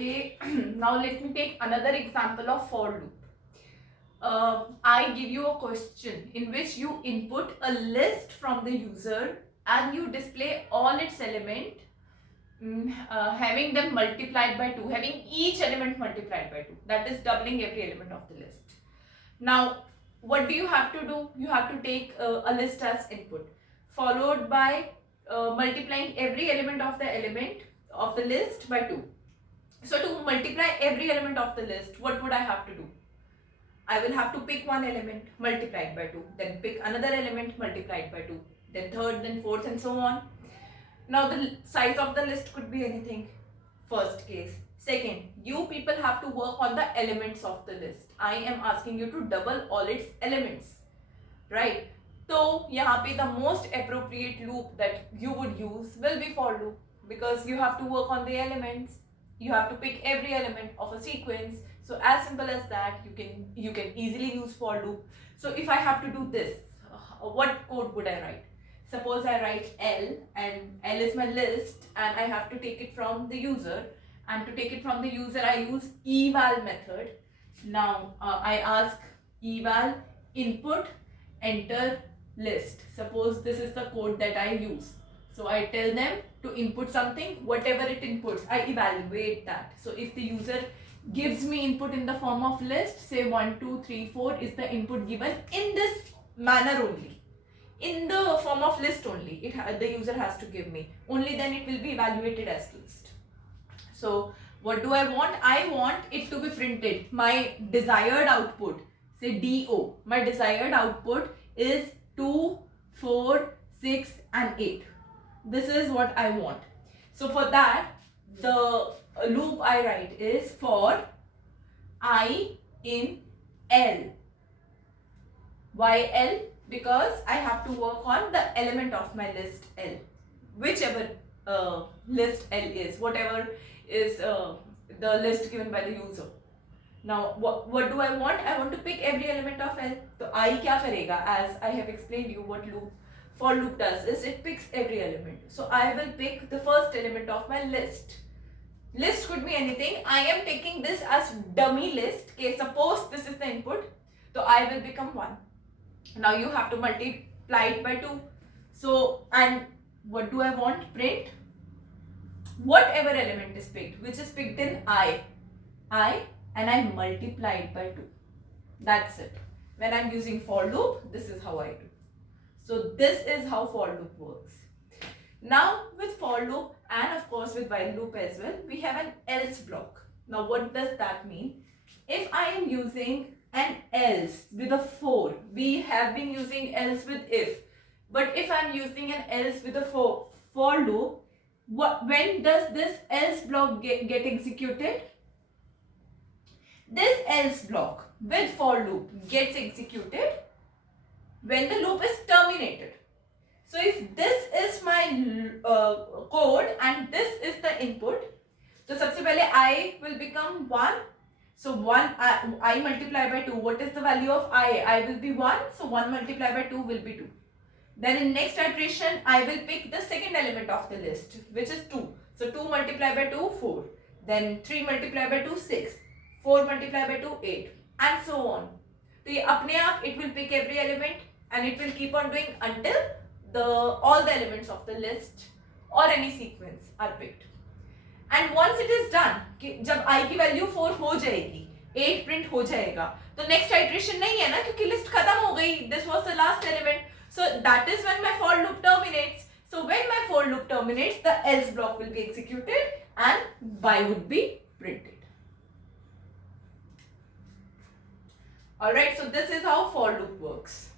Okay, now let me take another example of for loop. I give you a question in which you input a list from the user and you display all its element, having them multiplied by 2, having each element multiplied by 2. That is doubling every element of the list. Now, what do you have to do? You have to take a list as input, followed by multiplying every element of the list by 2. So to multiply every element of the list, what would I have to do? I will have to pick one element, multiplied by 2, then pick another element, multiplied by 2, then third, then fourth, and so on. Now the size of the list could be anything. First case. Second, you people have to work on the elements of the list. I am asking you to double all its elements, right? So यहाँ पे the most appropriate loop that you would use will be for loop, because you have to work on the elements. You have to pick every element of a sequence. So as simple as that, you can easily use for loop. So if I have to do this, what code would I write? Suppose I write L, and L is my list, and I have to take it from the user. And to take it from the user, I use eval method. Now I ask eval input enter list. Suppose this is the code that I use. So I tell them to input something, whatever it inputs, I evaluate that. So if the user gives me input in the form of list, say 1, 2, 3, 4 is the input given in this manner only, in the form of list only, the user has to give me, only then it will be evaluated as list. So what do I want? I want it to be printed. My desired output, say DO, my desired output is 2, 4, 6 and 8. This is what I want. So for that, the loop I write is for I in L. Why L? Because I have to work on the element of my list L, whichever list L is, whatever is the list given by the user. Now what do I want? I want to pick every element of L. So I क्या करेगा? As I have explained you, what for loop does is it picks every element. So I will pick the first element of my list. List could be anything. I am taking this as dummy list. Okay, suppose this is the input. So I will become 1. Now you have to multiply it by 2. So, and what do I want? Print whatever element is picked, which is picked in I, and I multiply it by 2. That's it. When I'm using for loop, this is how I do. So this is how for loop works. Now with for loop and of course with while loop as well, we have an else block. Now what does that mean? If I am using an else with a for, we have been using else with if. But if I am using an else with a for loop, when does this else block get executed? This else block with for loop gets executed when the loop is terminated. So if this is my code and this is the input, so सबसे पहले I will become 1. So 1 I multiply by 2. What is the value of I? I will be 1. So 1 multiplied by 2 will be 2. Then in next iteration, I will pick the second element of the list, which is 2. So 2 multiplied by 2, 4. Then 3 multiplied by 2, 6. 4 multiplied by 2, 8. And so on. So अपने आप it will pick every element and it will keep on doing until all the elements of the list or any sequence are picked. And once it is done, जब I की value 4 हो जाएगी, 8 print हो जाएगा, तो next iteration नहीं है ना, क्योंकि list खत्म हो गई. This was the last element. So that is when my for loop terminates. So when my for loop terminates, the else block will be executed and by would be printed. Alright, so this is how for loop works.